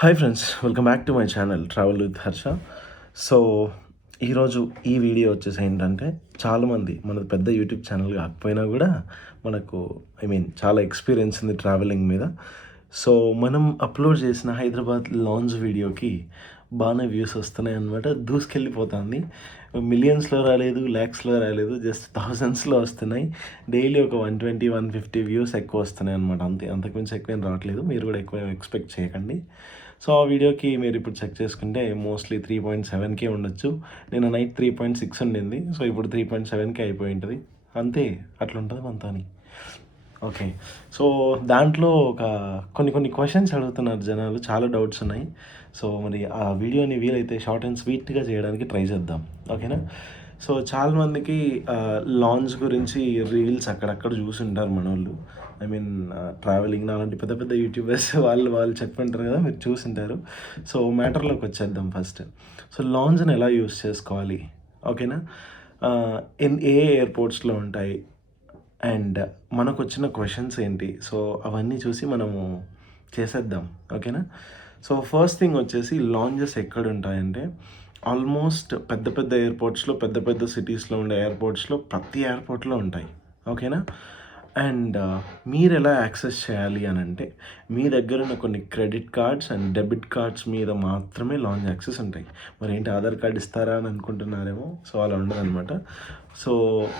Hi friends, welcome back to my channel travel with Harsha. So ఈరోజు ఈ video వచ్చేసి ఏంటంటే, చాలామంది మనది పెద్ద యూట్యూబ్ ఛానల్ కాకపోయినా కూడా మనకు చాలా ఎక్స్పీరియన్స్ ఉంది ట్రావెలింగ్ మీద. సో మనం అప్లోడ్ చేసిన హైదరాబాద్ లాంచ్ వీడియోకి బాగానే వ్యూస్ వస్తున్నాయి అనమాట. దూసుకెళ్ళిపోతుంది. మిలియన్స్లో రాలేదు, ల్యాక్స్లో రాలేదు, జస్ట్ థౌజండ్స్లో వస్తున్నాయి. డైలీ ఒక 120-150 వ్యూస్ ఎక్కువ వస్తున్నాయి అనమాట. అంతకుమించి ఎక్కువేం రావట్లేదు. మీరు కూడా ఎక్కువ ఎక్స్పెక్ట్ చేయకండి. సో ఆ వీడియోకి మీరు ఇప్పుడు చెక్ చేసుకుంటే మోస్ట్లీ 3.7K ఉండొచ్చు. నేను నైట్ 3.6 ఉండింది. సో ఇప్పుడు 3.7K అయిపోయి ఉంటుంది. అంతే, అట్లా ఉంటుంది మనతోని. ఓకే. సో దాంట్లో కొన్ని క్వశ్చన్స్ అడుగుతున్నారు జనాలు. చాలా డౌట్స్ ఉన్నాయి. సో మరి ఆ వీడియోని వీలైతే షార్ట్ అండ్ స్వీట్గా చేయడానికి ట్రై చేద్దాం. ఓకేనా? సో చాలామందికి లాంచ్ గురించి రీల్స్ అక్కడక్కడ చూసుంటారు మనోళ్ళు. ట్రావెలింగ్ అలాంటి పెద్ద పెద్ద యూట్యూబర్స్ వాళ్ళు చెప్పుకుంటారు కదా, మీరు చూసుంటారు. సో మ్యాటర్లోకి వచ్చేద్దాం ఫస్ట్. సో లాంచ్ని ఎలా యూస్ చేసుకోవాలి? ఓకేనా? ఏ ఎయిర్పోర్ట్స్లో ఉంటాయి అండ్ మనకు వచ్చిన క్వశ్చన్స్ ఏంటి? సో అవన్నీ చూసి మనము చేసేద్దాం. ఓకేనా? సో ఫస్ట్ థింగ్ వచ్చేసి, లాంజెస్ ఎక్కడ ఉంటాయంటే ఆల్మోస్ట్ పెద్ద పెద్ద ఎయిర్పోర్ట్స్లో, పెద్ద పెద్ద సిటీస్లో ఉండే ఎయిర్పోర్ట్స్లో, ప్రతి ఎయిర్పోర్ట్లో ఉంటాయి. ఓకేనా? అండ్ మీరు ఎలా యాక్సెస్ చేయాలి అని అంటే, మీ దగ్గర ఉన్న కొన్ని credit cards and debit cards మీద మాత్రమే లాంచ్ యాక్సెస్ ఉంటాయి. మరి ఏంటి, ఆధార్ కార్డ్ ఇస్తారా అని అనుకుంటున్నారేమో. సో అలా ఉండదన్నమాట. సో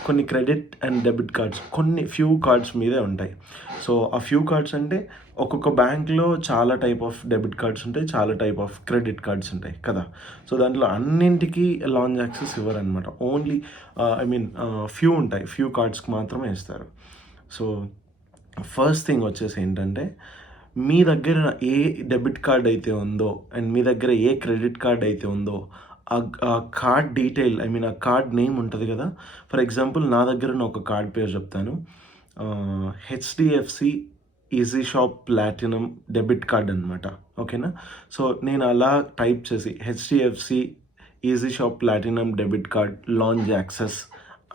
కొన్ని క్రెడిట్ అండ్ డెబిట్ కార్డ్స్, కొన్ని ఫ్యూ కార్డ్స్ మీదే ఉంటాయి. సో ఆ ఫ్యూ కార్డ్స్ అంటే ఒక్కొక్క బ్యాంక్లో చాలా టైప్ ఆఫ్ డెబిట్ కార్డ్స్ ఉంటాయి, చాలా టైప్ ఆఫ్ క్రెడిట్ కార్డ్స్ ఉంటాయి కదా. సో దాంట్లో అన్నింటికి లాంచ్ యాక్సెస్ ఇవ్వరనమాట. ఓన్లీ ఫ్యూ ఉంటాయి, ఫ్యూ కార్డ్స్కి మాత్రమే ఇస్తారు. సో ఫస్ట్ థింగ్ వచ్చేసి ఏంటంటే, మీ దగ్గర ఏ డెబిట్ కార్డ్ అయితే ఉందో అండ్ మీ దగ్గర ఏ క్రెడిట్ కార్డ్ అయితే ఉందో, ఆ కార్డ్ డీటెయిల్, ఆ కార్డ్ నేమ్ ఉంటుంది కదా. ఫర్ ఎగ్జాంపుల్ నా దగ్గర ఉన్న ఒక కార్డ్ పేరు చెప్తాను. HDFC easy shop platinum debit card అనమాట. ఓకేనా? సో నేను అలా టైప్ చేసి HDFC easy shop platinum debit card launch access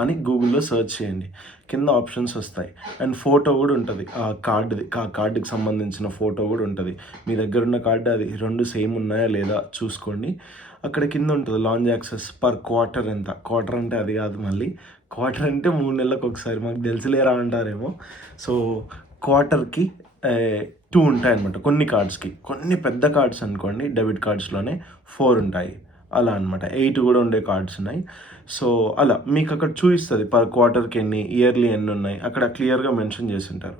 అని గూగుల్లో సెర్చ్ చేయండి. కింద ఆప్షన్స్ వస్తాయి అండ్ ఫోటో కూడా ఉంటుంది. ఆ కార్డుకి సంబంధించిన ఫోటో కూడా ఉంటుంది. మీ దగ్గర ఉన్న కార్డు అది రెండు సేమ్ ఉన్నాయా లేదా చూసుకోండి. అక్కడ కింద ఉంటుంది లాంచ్ యాక్సెస్ పర్ క్వార్టర్ ఎంత. క్వార్టర్ అంటే అది కాదు, మళ్ళీ క్వార్టర్ అంటే 3 నెలలకు ఒకసారి. మాకు తెలిసిలేరా అంటారేమో. సో క్వార్టర్కి 2 ఉంటాయి అనమాట కొన్ని కార్డ్స్కి. కొన్ని పెద్ద కార్డ్స్ అనుకోండి, డెబిట్ కార్డ్స్లోనే 4 ఉంటాయి. అలా అనమాట. 8 కూడా ఉండే కార్డ్స్ ఉన్నాయి. సో అలా మీకు అక్కడ చూపిస్తుంది పర్ క్వార్టర్కి ఎన్ని, ఇయర్లీ ఎన్ని ఉన్నాయి, అక్కడ క్లియర్గా మెన్షన్ చేసి ఉంటారు.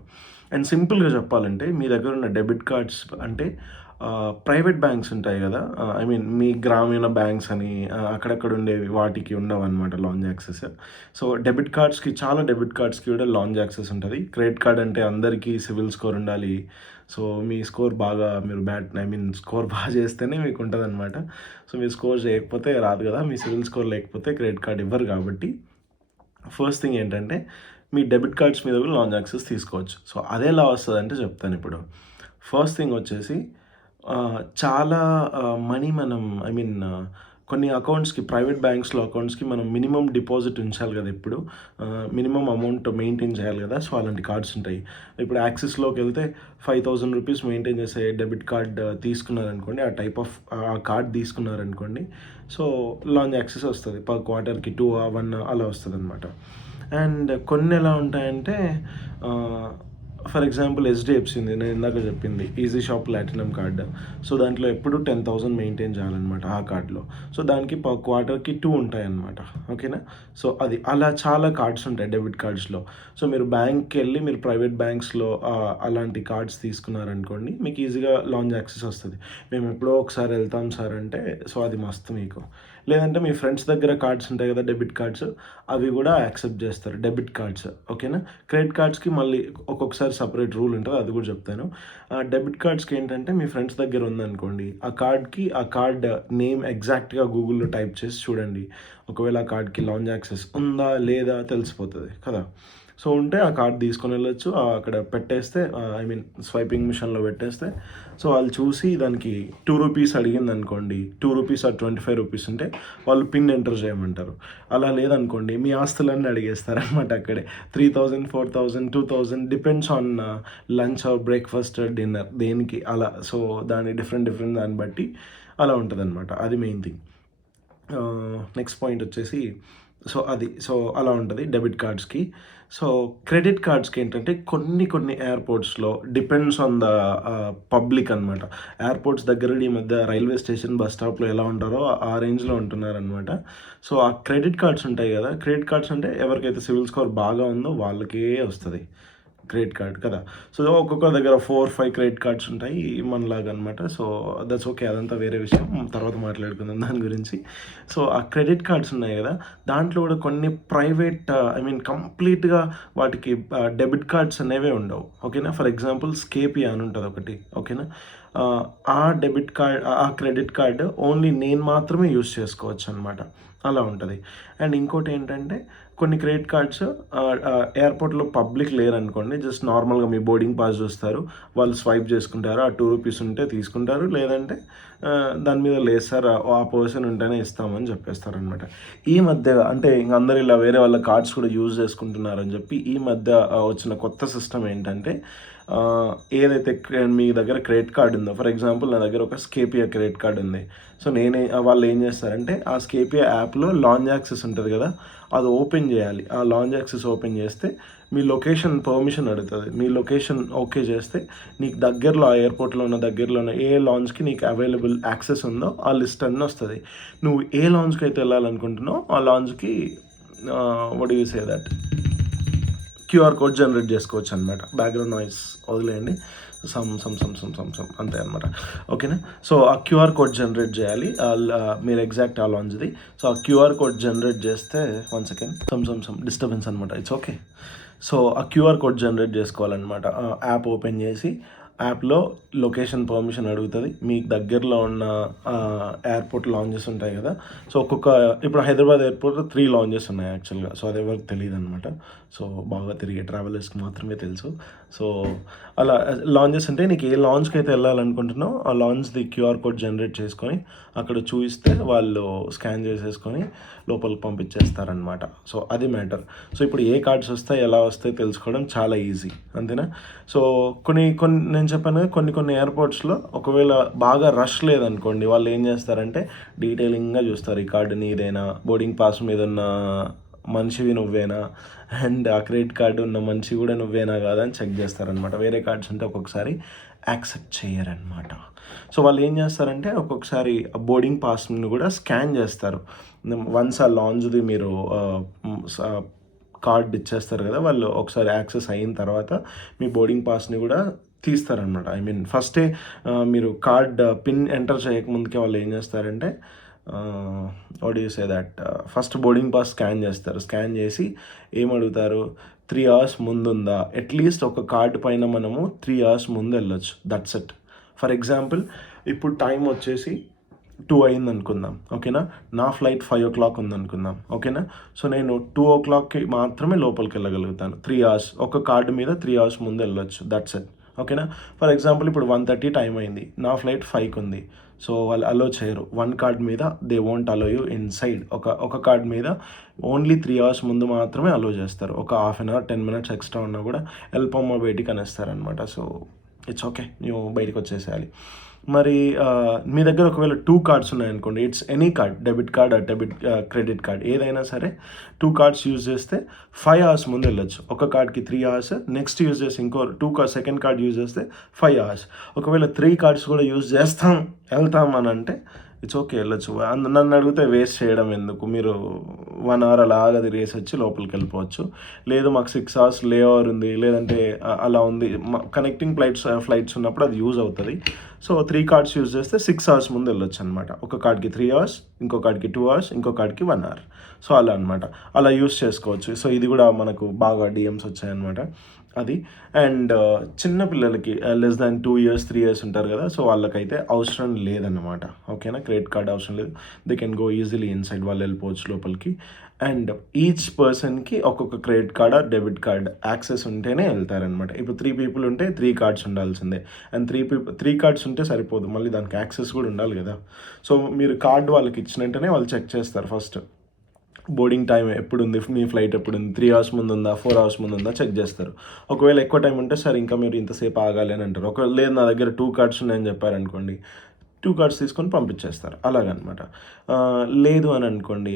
అండ్ సింపుల్గా చెప్పాలంటే, మీ దగ్గర ఉన్న డెబిట్ కార్డ్స్ అంటే ప్రైవేట్ బ్యాంక్స్ ఉంటాయి కదా, మీ గ్రామీణ బ్యాంక్స్ అని అక్కడక్కడ ఉండేవి, వాటికి ఉండవు అనమాట లాంచ్ యాక్సెస్. సో డెబిట్ కార్డ్స్కి కూడా లాంచ్ యాక్సెస్ ఉంటుంది. క్రెడిట్ కార్డ్ అంటే అందరికీ సివిల్ స్కోర్ ఉండాలి. సో మీ స్కోర్ బాగా, మీరు స్కోర్ బాగా చేస్తేనే మీకు ఉంటుంది అనమాట. సో మీరు స్కోర్ చేయకపోతే రాదు కదా. మీ సివిల్ స్కోర్ లేకపోతే క్రెడిట్ కార్డ్ ఇవ్వరు. కాబట్టి ఫస్ట్ థింగ్ ఏంటంటే, మీ డెబిట్ కార్డ్స్ మీద కూడా లాంచ్ యాక్సెస్ తీసుకోవచ్చు. సో అదే ఎలా వస్తుంది అంటే చెప్తాను ఇప్పుడు. ఫస్ట్ థింగ్ వచ్చేసి, చాలా మనీ మనం కొన్ని అకౌంట్స్కి, ప్రైవేట్ బ్యాంక్స్లో అకౌంట్స్కి మనం మినిమం డిపాజిట్ ఉంచాలి కదా. ఇప్పుడు మినిమం అమౌంట్ మెయింటైన్ చేయాలి కదా. సో అలాంటి కార్డ్స్ ఉంటాయి. ఇప్పుడు యాక్సిస్లోకి వెళ్తే 5,000 రూపీస్ మెయింటైన్ చేసే డెబిట్ కార్డ్ తీసుకున్నారనుకోండి, ఆ టైప్ ఆఫ్ ఆ కార్డ్ తీసుకున్నారనుకోండి, సో లాంచ్ యాక్సెస్ వస్తుంది. పర్ క్వార్టర్కి 2 1 అలా వస్తుంది అనమాట. అండ్ కొన్ని ఎలా ఉంటాయంటే, ఫర్ ఎగ్జాంపుల్ హెచ్డిఎఫ్సి ఉంది, నేను ఇందాక చెప్పింది easy shop platinum card. So దాంట్లో ఎప్పుడు 10,000 మెయింటైన్ చేయాలన్నమాట ఆ కార్డులో. సో దానికి పర్ క్వార్టర్కి 2 ఉంటాయి అన్నమాట. ఓకేనా? సో అది అలా చాలా కార్డ్స్ ఉంటాయి డెబిట్ కార్డ్స్లో. సో మీరు బ్యాంక్కి వెళ్ళి, మీరు ప్రైవేట్ బ్యాంక్స్లో అలాంటి కార్డ్స్ తీసుకున్నారనుకోండి, మీకు ఈజీగా లాంచ్ యాక్సెస్ వస్తుంది. మేము ఎప్పుడో ఒకసారి వెళ్తాం సార్ అంటే, సో అది మస్తు మీకు. లేదంటే మీ ఫ్రెండ్స్ దగ్గర కార్డ్స్ ఉంటాయి కదా, డెబిట్ కార్డ్స్, అవి కూడా యాక్సెప్ట్ చేస్తారు, డెబిట్ కార్డ్స్. ఓకేనా? క్రెడిట్ కార్డ్స్కి మళ్ళీ ఒక్కొక్కసారి సపరేట్ రూల్ ఉంటుంది, అది కూడా చెప్తాను. డెబిట్ కార్డ్స్కి ఏంటంటే, మీ ఫ్రెండ్స్ దగ్గర ఉందనుకోండి, ఆ కార్డ్ నేమ్ ఎగ్జాక్ట్గా గూగుల్లో టైప్ చేసి చూడండి. ఒకవేళ ఆ కార్డ్కి లాంచ్ యాక్సెస్ ఉందా లేదా తెలిసిపోతుంది కదా. సో ఉంటే ఆ కార్డ్ తీసుకొని వెళ్ళొచ్చు. అక్కడ పెట్టేస్తే ఐ మీన్ స్వైపింగ్ మిషన్లో పెట్టేస్తే సో వాళ్ళు చూసి దానికి ₹2 అడిగిందనుకోండి, ₹2 ఆర్ ₹25 ఉంటే వాళ్ళు పిన్ ఎంటర్ చేయమంటారు. అలా లేదనుకోండి మీ ఆస్తులన్నీ అడిగేస్తారనమాట అక్కడే. 3000, 4000, 2000 depends on lunch or breakfast, dinner దేనికి అలా. సో దాని డిఫరెంట్ దాన్ని బట్టి అలా ఉంటదనమాట. అది మెయిన్ థింగ్. నెక్స్ట్ పాయింట్ వచ్చేసి సో అలా ఉంటుంది డెబిట్ కార్డ్స్‌కి. సో క్రెడిట్ కార్డ్స్‌కి ఏంటంటే కొన్ని ఎయిర్‌పోర్ట్స్‌లో డిపెండ్స్ ఆన్ ద పబ్లిక్ అనమాట. ఎయిర్‌పోర్ట్స్ దగ్గర ఈ మధ్య రైల్వే స్టేషన్, బస్ స్టాప్‌లో ఎలా ఉంటారో ఆ రేంజ్‌లో ఉంటున్నారనమాట. సో ఆ క్రెడిట్ కార్డ్స్ ఉంటాయి కదా! క్రెడిట్ కార్డ్స్ అంటే ఎవరికైతే సిబిల్ స్కోర్ బాగా ఉందో వాళ్ళకే వస్తది క్రెడిట్ కార్డ్ కదా! సో ఒక్కొక్కరి దగ్గర 4, 5 క్రెడిట్ కార్డ్స్ ఉంటాయి మనలాగా అనమాట. So that's okay. అదంతా వేరే విషయం. తర్వాత మాట్లాడుకుందాం దాని గురించి. సో ఆ క్రెడిట్ కార్డ్స్ ఉన్నాయి కదా! దాంట్లో కూడా కొన్ని ప్రైవేట్ ఐ మీన్ కంప్లీట్‌గా వాటికి డెబిట్ కార్డ్స్ అనేవే ఉండవు. ఓకేనా. ఫర్ ఎగ్జాంపుల్ స్కేపియా అని ఉంటది ఒకటి. ఓకేనా. ఆ డెబిట్ కార్డ్ ఆ క్రెడిట్ కార్డ్ ఓన్లీ నేను మాత్రమే యూజ్ చేసుకోవచ్చనమాట. అలా ఉంటది. అండ్ ఇంకోటేంటంటే కొన్ని క్రెడిట్ కార్డ్స్ ఎయిర్‌పోర్ట్‌లో పబ్లిక్ లేరనుకోండి. జస్ట్ నార్మల్‌గా మీ బోర్డింగ్ పాస్ చూస్తారు. వాళ్ళు స్వైప్ చేసుకుంటారు. ఆ ₹2 ఉంటే తీసుకుంటారు. లేదంటే దాని మీద లేదు సార్ ఆ పర్సన్ ఉంటేనే ఇస్తామని చెప్పేస్తారనమాట. ఈ మధ్య అంటే ఇంక అందరూ ఇలా వేరే వాళ్ళ కార్డ్స్ కూడా యూజ్ చేసుకుంటున్నారని చెప్పి ఈ మధ్య వచ్చిన కొత్త సిస్టమ్ ఏంటంటే ఏదైతే మీ దగ్గర క్రెడిట్ కార్డ్ ఉందో, ఫర్ ఎగ్జాంపుల్ నా దగ్గర ఒక స్కేపియా క్రెడిట్ కార్డ్ ఉంది. సో వాళ్ళు ఏం చేస్తారంటే ఆ స్కేపియా యాప్‌లో లాంజ్ యాక్సెస్ ఉంటది కదా! అది ఓపెన్ చేయాలి. ఆ లాంజ్ యాక్సెస్ ఓపెన్ చేస్తే మీ లొకేషన్ పర్మిషన్ అడుగుతది. మీ లొకేషన్ ఓకే చేస్తే నీకు దగ్గరలో ఆ ఎయిర్‌పోర్ట్‌లో ఉన్న దగ్గరలో ఉన్న ఏ లాంజ్‌కి నీకు అవైలబుల్ యాక్సెస్ ఉందో ఆ లిస్ట్ అన్నీ వస్తది. నువ్వు ఏ లాంజ్‌కి అయితే వెళ్ళాలనుకుంటున్నావో ఆ లాంజ్‌కి what do you say that QR code generate చేసుకోవచ్చు అనమాట. బ్యాక్‌గ్రౌండ్ నాయిస్ వదిలేయండి. అంతే అనమాట. ఓకేనా. సో ఆ క్యూఆర్ కోడ్ జనరేట్ చేయాలి. మీరు ఎగ్జాక్ట్ ఆ లాంజ్‌ది. సో ఆ క్యూఆర్ కోడ్ జనరేట్ చేస్తే వన్ సెకండ్ డిస్టర్బెన్స్ అనమాట. It's okay. సో ఆ క్యూఆర్ కోడ్ జనరేట్ చేసుకోవాలన్నమాట. యాప్ ఓపెన్ చేసి యాప్‌లో లొకేషన్ పర్మిషన్ అడుగుతది. మీకు దగ్గరలో ఉన్న ఎయిర్‌పోర్ట్ లాంజెస్ ఉంటాయి కదా! సో ఇప్పుడు హైదరాబాద్ ఎయిర్‌పోర్ట్‌లో 3 లాంజెస్ ఉన్నాయి యాక్చువల్‌గా. సో అది ఎవరికీ తెలీదనమాట. సో బాగా తిరిగే ట్రావెలర్స్‌కి మాత్రమే తెలుసు. సో అలా లాంజెస్ అంటే నీకు ఏ లాంజ్‌కి అయితే వెళ్ళాలనుకుంటున్నావో ఆ లాంజ్‌ది క్యూఆర్ కోడ్ జనరేట్ చేసుకొని అక్కడ చూయిస్తే వాళ్ళు స్కాన్ చేసేసుకొని లోపలికి పంపించేస్తారనమాట. సో అది మ్యాటర్. సో ఇప్పుడు ఏ కార్డ్స్ వస్తాయి, ఎలా వస్తాయి తెలుసుకోవడం చాలా ఈజీ. అంతేనా. సో కొన్ని నేను చెప్పాను కదా కొన్ని ఎయిర్‌పోర్ట్స్‌లో ఒకవేళ బాగా రష్ లేదనుకోండి, వాళ్ళు ఏం చేస్తారంటే డీటెయిలింగ్‌గా చూస్తారు. ఈ కార్డ్ నీదేనా, బోర్డింగ్ పాస్ మీద ఉన్న మనిషివి నువ్వేనా, అండ్ ఆ క్రెడిట్ కార్డ్ ఉన్న మనిషి కూడా నువ్వేనా కాదా అని చెక్ చేస్తారనమాట. వేరే కార్డ్స్ ఉంటే ఒక్కొక్కసారి యాక్సెప్ట్ చేయరనమాట. సో వాళ్ళు ఏం చేస్తారంటే ఒక్కొక్కసారి బోర్డింగ్ పాస్‌ని కూడా స్కాన్ చేస్తారు. వన్స్ ఆ లాంజ్‌ది మీరు కార్డ్ ఇచ్చేస్తారు కదా! వాళ్ళు ఒకసారి యాక్సెస్ అయిన తర్వాత మీ బోర్డింగ్ పాస్‌ని కూడా తీస్తారనమాట. ఐ మీన్ ఫస్టే మీరు కార్డ్ పిన్ ఎంటర్ చేయకముందుకే వాళ్ళు ఏం చేస్తారంటే what do you say that first boarding pass scan చేస్తారు. స్కాన్ చేసి ఏమడుగుతారు, 3 అవర్స్ ముందుందా, అట్లీస్ట్ ఒక కార్డ్ పైన మనము 3 అవర్స్ ముందు వెళ్ళొచ్చు. That's it. ఫర్ ఎగ్జాంపుల్ ఇప్పుడు టైం వచ్చేసి 2 అయిందనుకుందాం. ఓకేనా. నా ఫ్లైట్ 5:00 ఉందనుకుందాం. ఓకేనా. సో నేను 2:00కి మాత్రమే లోపలికి వెళ్ళగలుగుతాను. 3 అవర్స్ ఒక కార్డు మీద 3 అవర్స్ ముందు వెళ్ళొచ్చు. That's it. ఓకేనా. ఫర్ ఎగ్జాంపుల్ ఇప్పుడు 1:30 టైం అయింది. నా ఫ్లైట్ 5కి ఉంది. సో వాళ్ళు అలో చేయరు. 1 కార్డ్ మీద they won't allow you inside. ఒక కార్డ్ మీద ఓన్లీ 3 అవర్స్ ముందు మాత్రమే అలో చేస్తారు. ఒక half an hour 10 minutes extra ఉన్నా కూడా వెళ్ళిపోమ్మ బయటికి అనేస్తారనమాట. So it's okay. నువ్వు బయటకు వచ్చేసేయాలి. మరి మీ దగ్గర ఒకవేళ 2 కార్డ్స్ ఉన్నాయనుకోండి, it's any card, debit card or credit card ఏదైనా సరే 2 కార్డ్స్ యూజ్ చేస్తే 5 అవర్స్ ముందు వెళ్ళొచ్చు. ఒక కార్డ్కి 3 అవర్స్, నెక్స్ట్ యూజ్ చేసి సెకండ్ కార్డ్ యూజ్ చేస్తే 5 అవర్స్. ఒకవేళ 3 కార్డ్స్ కూడా యూజ్ వెళ్తాం అని అంటే ఇట్స్ ఓకే, వెళ్ళొచ్చు. నన్ను అడిగితే వేస్ట్ చేయడం ఎందుకు, మీరు 1 అవర్ అలాగా తిరిగేసి వచ్చి లోపలికి వెళ్ళిపోవచ్చు. లేదు మాకు 6 అవర్స్ లే ఓవర్ ఉంది, లేదంటే అలా ఉంది, కనెక్టింగ్ ఫ్లైట్స్ ఉన్నప్పుడు అది యూజ్ అవుతుంది. సో 3 కార్డ్స్ యూజ్ చేస్తే 6 అవర్స్ ముందు వెళ్ళొచ్చు అనమాట. ఒక కార్డ్కి 3 అవర్స్, ఇంకో కార్డ్కి 2 అవర్స్, ఇంకో కార్డ్కి 1 అవర్. సో అలా అనమాట. అలా యూజ్ చేసుకోవచ్చు. సో ఇది కూడా మనకు బాగా డిఎమ్స్ వచ్చాయన్నమాట. అది. అండ్ చిన్న పిల్లలకి లెస్ దాన్ 2 ఇయర్స్, 3 ఇయర్స్ ఉంటారు కదా! సో, వాళ్ళకైతే అవసరం లేదన్నమాట. ఓకేనా? క్రెడిట్ కార్డ్ అవసరం లేదు. They can go easily inside వాళ్ళెళ్ళిపోవచ్చు లోపలికి. అండ్ ఈచ్ పర్సన్‌కి ఒక్కొక్క credit card or debit card access ఉంటేనే ఎళ్తారనమాట. ఇప్పుడు 3 పీపుల్ ఉంటే 3 కార్డ్స్ ఉండాల్సిందే. అండ్ 3 కార్డ్స్ ఉంటే సరిపోదు. మళ్ళీ దానికి యాక్సెస్ కూడా ఉండాలి కదా! సో, మీరు కార్డ్ వాళ్ళకిచ్చిన వెంటనే వాళ్ళు చెక్ చేస్తారు ఫస్ట్. బోర్డింగ్ టైం ఎప్పుడుంది, మీ ఫ్లైట్ ఎప్పుడుంది, 3 అవర్స్ ముందుందా, 4 అవర్స్ ముందుందా చెక్ చేస్తారు. ఒకవేళ ఎక్కువ టైం ఉంటే సార్ ఇంకా మీరు ఇంతసేపు ఆగాలి అని అంటారు. ఒకవేళ లేదు నా దగ్గర 2 కార్డ్స్ ఉన్నాయని చెప్పారనుకోండి, 2 కార్డ్స్ తీసుకొని పంపించేస్తారు. అలాగనమాట. లేదు అని అనుకోండి,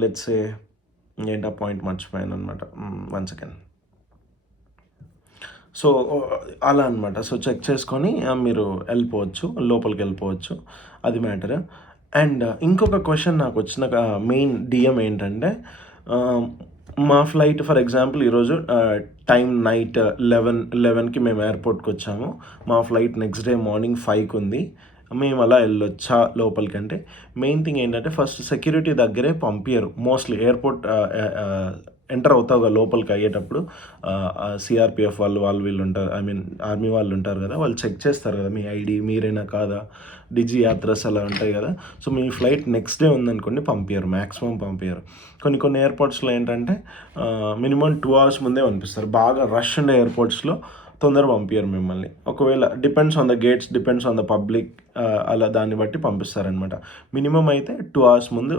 లెట్స్ సే ఏంటా పాయింట్ మర్చిపోయాననమాట. One second. సో, అలా అనమాట. సో, చెక్ చేసుకొని మీరు వెళ్ళిపోవచ్చు. లోపలికెళ్ళిపోవచ్చు. అది మ్యాటర్. అండ్ ఇంకొక క్వెషన్ నాకొచ్చిన మెయిన్ డీఎం ఏంటంటే, ఆహ్, మా ఫ్లైట్ ఫర్ ఎగ్జాంపుల్ ఈరోజు టైం నైట్ 11కి మేము ఎయిర్‌పోర్ట్‌కొచ్చాము. మా ఫ్లైట్ నెక్స్ట్ డే మార్నింగ్ 5కి ఉంది. మేము అలా ఎళ్ళొచ్చా లోపలికంటే, మెయిన్ థింగ్ ఏంటంటే ఫస్ట్ సెక్యూరిటీ దగ్గరే పంపియరు. మోస్ట్‌లీ ఎయిర్‌పోర్ట్ ఎంటర్ అవుతావు కదా లోపలికి అయ్యేటప్పుడు సిఆర్‌పిఎఫ్ వాళ్ళు వీళ్ళు ఉంటారు. ఐ మీన్ ఆర్మీ వాళ్ళు ఉంటారు కదా! వాళ్ళు చెక్ చేస్తారు కదా! మీ ఐడీ మీరేనా కాదా? డిజి యాత్రస్ అలా ఉంటాయి కదా! సో, మీ ఫ్లైట్ నెక్స్ట్ డే ఉందనుకోండి పంపియరు. మాక్సిమం పంపియరు. కొన్ని ఎయిర్‌పోర్ట్స్‌లో ఏంటంటే మినిమమ్ 2 అవర్స్ ముందే పంపిస్తారు. బాగా రష్ ఉండే ఎయిర్‌పోర్ట్స్‌లో తొందరగా పంపియరు మిమ్మల్ని. ఒకవేళ depends on the gates, depends on the public, అలా దాన్ని బట్టి పంపిస్తారనమాట. మినిమమ్ అయితే 2 అవర్స్ ముందు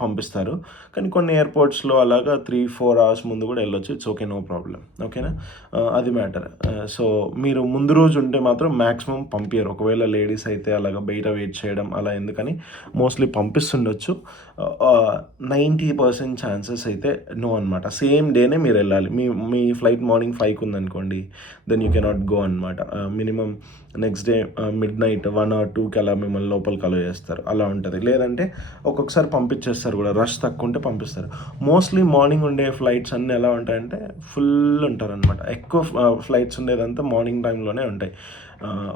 పంపిస్తారు. కానీ కొన్ని ఎయిర్‌పోర్ట్స్‌లో అలాగా 3, 4 అవర్స్ ముందు కూడా వెళ్ళొచ్చు. It's okay. No problem. ఓకేనా? అది మ్యాటర్. సో, మీరు ముందు రోజు ఉంటే మాత్రం మాక్సిమం పంపియరు. ఒకవేళ లేడీస్ అయితే అలాగా బయట వెయిట్ చేయడం అలా ఎందుకని మోస్ట్‌లీ పంపిస్తుండొచ్చు. 90% ఛాన్సెస్ అయితే నో అనమాట. సేమ్ డేనే మీరెళ్ళాలి. మీ మీ ఫ్లైట్ మార్నింగ్ 5కి ఉందనుకోండి, దెన్ యూ కెనాట్ గో అనమాట. Minimum next day midnight 1 or 2కి అలా మిమ్మల్ని లోపలికి అలో చేస్తారు. అలా ఉంటది. లేదంటే ఒక్కొక్కసారి పంపించేస్తారు కూడా. రష్ తక్కువ ఉంటే పంపిస్తారు. మోస్ట్‌లీ మార్నింగ్ ఉండే ఫ్లైట్స్ అన్నీ ఎలా ఉంటాయంటే ఫుల్ ఉంటారనమాట. ఎక్కువ ఫ్లైట్స్ ఉండేదంతా మార్నింగ్ టైంలోనే ఉంటాయి.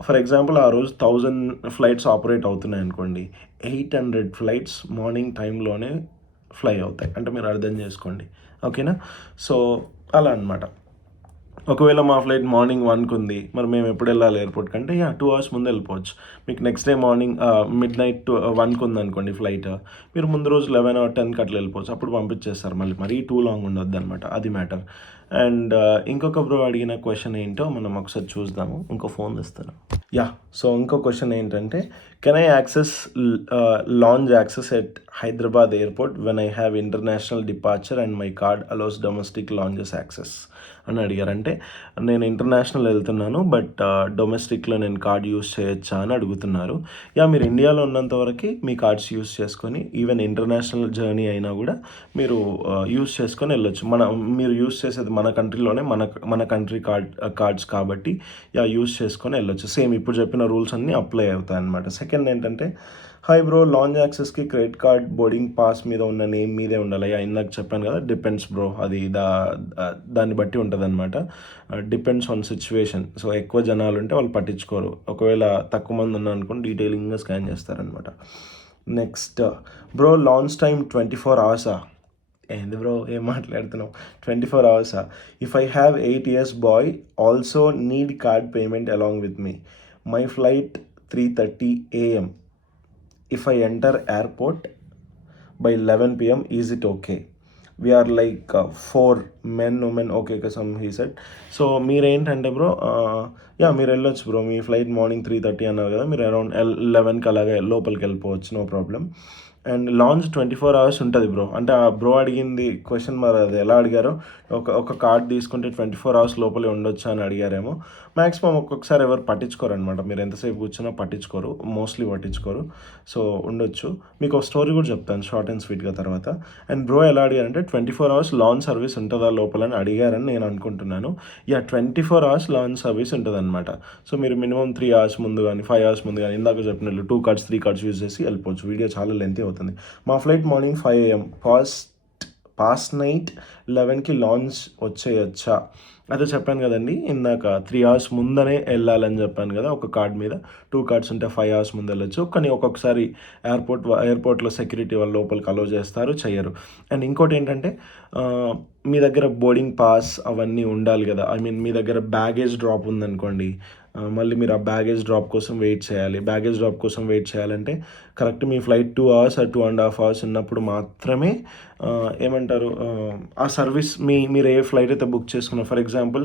ఫర్ ఎగ్జాంపుల్ ఆ రోజు 1000 ఫ్లైట్స్ ఆపరేట్ అవుతున్నాయనుకోండి, 800 ఫ్లైట్స్ మార్నింగ్ టైంలోనే ఫ్లై అవుతాయి. అంటే మీరు అర్థం చేసుకోండి. ఓకేనా? సో, అలా అనమాట. ఒకవేళ మా ఫ్లైట్ మార్నింగ్ 1కి ఉంది. మరి మేము ఎప్పుడు వెళ్ళాలి ఎయిర్‌పోర్ట్‌కి అంటే 2 అవర్స్ ముందు వెళ్ళిపోవచ్చు. మీకు నెక్స్ట్ డే మార్నింగ్ మిడ్‌నైట్ 1కి ఉందనుకోండి ఫ్లైట్. మీరు ముందు రోజు 11 ఆర్ 10కి అట్లా వెళ్ళిపోవచ్చు. అప్పుడు పంపించేస్తారు మళ్ళీ. మరీ టూ లాంగ్ ఉండొద్దనమాట. అది మ్యాటర్. అండ్ ఇంకొక బ్రో అడిగిన క్వెషన్ ఏంటో మనం ఒకసారి చూద్దాము. ఇంకో ఫోన్ తెస్తాను. సో, ఇంకో క్వెషన్ ఏంటంటే, can I access lounge access at Hyderabad airport when I have international departure and my card allows domestic lounges access అని అడిగారు. అంటే నేను ఇంటర్నేషనల్ వెళ్తున్నాను బట్ డొమెస్టిక్‌లో నేను కార్డ్ యూజ్ చేయొచ్చా అని అడుగుతున్నారు. మీరు ఇండియాలో ఉన్నంత వరకి మీ కార్డ్స్ యూజ్ చేసుకొని ఈవెన్ ఇంటర్నేషనల్ జర్నీ అయినా కూడా మీరు యూజ్ చేసుకొని వెళ్ళొచ్చు. మీరు యూజ్ చేసేది మన కంట్రీలోనే మన కంట్రీ కార్డ్స్ కాబట్టి యూజ్ చేసుకొని వెళ్ళొచ్చు. సేమ్ ఇప్పుడు చెప్పిన రూల్స్ అన్నీ అప్లై అవుతాయి అన్నమాట. సెకండ్ ఏంటంటే, హాయ్ బ్రో, లాంజ్ యాక్సెస్కి క్రెడిట్ కార్డ్ బోర్డింగ్ పాస్ మీద ఉన్న నేమ్ మీదే ఉండాలి. ఇందాక చెప్పాను కదా, డిపెండ్స్ బ్రో. అది దాన్ని బట్టి ఉంటుంది అనమాట. Depends on situation. సో, ఎక్కువ జనాలు ఉంటే వాళ్ళు పట్టించుకోరు. ఒకవేళ తక్కువ మంది ఉన్నారనుకోండి డీటెయిలింగ్గా స్కాన్ చేస్తారనమాట. నెక్స్ట్ బ్రో, లాంచ్ టైం 24 అవర్సా? ఏంది బ్రో ఏం మాట్లాడుతున్నావు? 24 అవర్సా? If I have 8 years boy also need card payment along with me. My flight 3:30 AM. If I enter airport by 11 p.m. is it okay? We are like 4 men, women, okay some he said. So మీరేంటంటే bro, మీరు వెళ్ళొచ్చు bro. మీ flight morning 3:30 అన్నారు కదా, మీరు around 11కి అలాగే లోపలికి వెళ్ళిపోవచ్చు. No problem. And lounge 24 hours ఉంటుంది బ్రో. అంటే ఆ బ్రో అడిగింది క్వశ్చన్ మరి అది ఎలా అడిగారో, ఒక కార్డ్ తీసుకుంటే 24 అవర్స్ లోపలే ఉండొచ్చా అని అడిగారేమో. మ్యాక్సిమం ఒక్కొక్కసారి ఎవరు పట్టించుకోరు. మీరు ఎంతసేపు కూర్చున్నా పట్టించుకోరు, మోస్ట్లీ పట్టించుకోరు. సో, ఉండొచ్చు. మీకు ఒక స్టోరీ కూడా చెప్తాను షార్ట్ అండ్ స్వీట్గా తర్వాత. అండ్ బ్రో ఎలా అడిగారంటే 24 అవర్స్ లాంచ్ సర్వీస్ ఉంటుందా లోపలని అడిగారని నేను అనుకుంటున్నాను. 24 అవర్స్ లాంచ్ సర్వీస్ ఉంటుందన్నమాట. సో, మీరు మినిమం 3 అవర్స్ ముందు కానీ 5 అవర్స్ ముందు కానీ ఇందాక చెప్పినట్లు 2 కార్డ్స్ 3 కార్డ్స్ యూజ్ చేసి వెళ్ళిపోవచ్చు. వీడియో చాలా లెంతీ అవుతుంది. మా flight morning 5 AM. Past night 11కి లాంచ్ వచ్చేయచ్చా? అదే చెప్పాను కదండి ఇందాక 3 అవర్స్ ముందనే వెళ్ళాలని చెప్పాను కదా, ఒక కార్డ్ మీద 2 కార్డ్స్ ఉంటే 5 అవర్స్ ముందు వెళ్ళొచ్చు. కానీ ఒక్కొక్కసారి ఎయిర్పోర్ట్లో సెక్యూరిటీ వాళ్ళు లోపలికి అలో చేస్తారు, చెయ్యరు. అండ్ ఇంకోటి ఏంటంటే మీ దగ్గర బోర్డింగ్ పాస్ అవన్నీ ఉండాలి కదా. ఐ మీన్ మీ దగ్గర బ్యాగేజ్ డ్రాప్ ఉందనుకోండి, మళ్ళీ మీరు ఆ బ్యాగేజ్ డ్రాప్ కోసం వెయిట్ చేయాలి. బ్యాగేజ్ డ్రాప్ కోసం వెయిట్ చేయాలంటే కరెక్ట్ మీ ఫ్లైట్ 2 అవర్స్ 2.5 అవర్స్ ఉన్నప్పుడు మాత్రమే ఏమంటారు ఆ సర్వీస్ మీరు ఏ ఫ్లైట్ అయితే బుక్ చేసుకున్నారు, ఫర్ ఎగ్జాంపుల్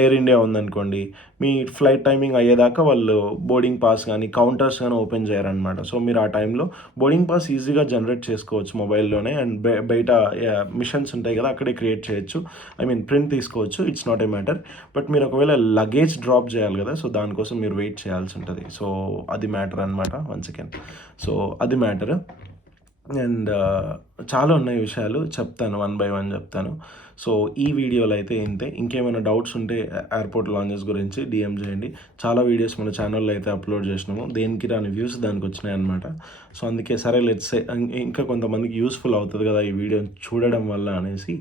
ఎయిర్ ఇండియా ఉందనుకోండి, మీ ఫ్లైట్ టైమింగ్ అయ్యేదాకా వాళ్ళు బోర్డింగ్ పాస్ కానీ కౌంటర్స్ కానీ ఓపెన్ చేయరనమాట. సో మీరు ఆ టైంలో బోర్డింగ్ పాస్ ఈజీగా జనరేట్ చేసుకోవచ్చు మొబైల్లోనే. అండ్ బయట మిషన్స్ ఉంటాయి కదా, అక్కడే క్రియేట్ చేయొచ్చు. ఐ మీన్ ప్రింట్ తీసుకోవచ్చు, it's not a matter. But మీరు ఒకవేళ లగేజ్ డ్రాప్ చేయాలి కదా, సో దానికోసం మీరు వెయిట్ చేయాల్సి ఉంటుంది. సో అది మ్యాటర్ అనమాట. వన్స్ అగైన్ సో అది మ్యాటర్. అండ్ చాలా ఉన్నాయి విషయాలు, చెప్తాను వన్ బై వన్ చెప్తాను. సో ఈ వీడియోలో అయితే ఇంతే. ఇంకేమైనా డౌట్స్ ఉంటే ఎయిర్పోర్ట్ లాంచెస్ గురించి డిఎం చేయండి. చాలా వీడియోస్ మన ఛానల్లో అయితే అప్లోడ్ చేసినాము, దేనికి రాని వ్యూస్ దానికి వచ్చినాయి అనమాట. సో అందుకే సరే లెట్స్ సే ఇంకా కొంతమందికి యూస్ఫుల్ అవుతుంది కదా ఈ వీడియో చూడడం వల్ల అనేసి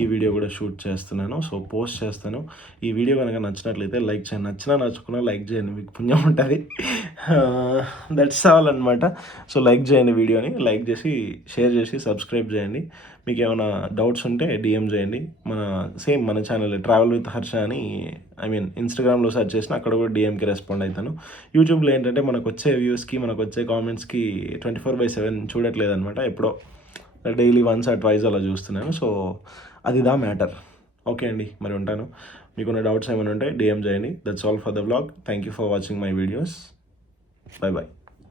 ఈ వీడియో కూడా షూట్ చేస్తున్నాను. సో పోస్ట్ చేస్తాను. ఈ వీడియో కనుక నచ్చినట్లయితే లైక్ చేయండి, నచ్చుకున్నా లైక్ చేయండి, మీకు పుణ్యం ఉంటుంది. దట్స్ ఆల్ అనమాట. సో లైక్ చేయండి, వీడియోని లైక్ చేసి షేర్ చేసి సబ్స్క్రైబ్ చేయండి. మీకు ఏమైనా డౌట్స్ ఉంటే డిఎం చేయండి. మన ఛానల్ ట్రావెల్ విత్ హర్ష అని, ఐ మీన్ ఇన్స్టాగ్రామ్లో సెర్చ్ చేసిన అక్కడ కూడా డిఎంకి రెస్పాండ్ అవుతాను. యూట్యూబ్లో ఏంటంటే మనకు వచ్చే వ్యూస్కి మనకు వచ్చే కామెంట్స్కి 24/7 చూడట్లేదు అనమాట. ఎప్పుడో డైలీ వన్స్ ఆర్ ట్వైస్ అలా చూస్తున్నాను. So అదిదా matter. ఓకే అండి, మరి ఉంటాను. మీకున్న డౌట్స్ ఏమైనా ఉంటే డిఎం చేయండి. That's all for the vlog. Thank you for watching my videos. Bye bye.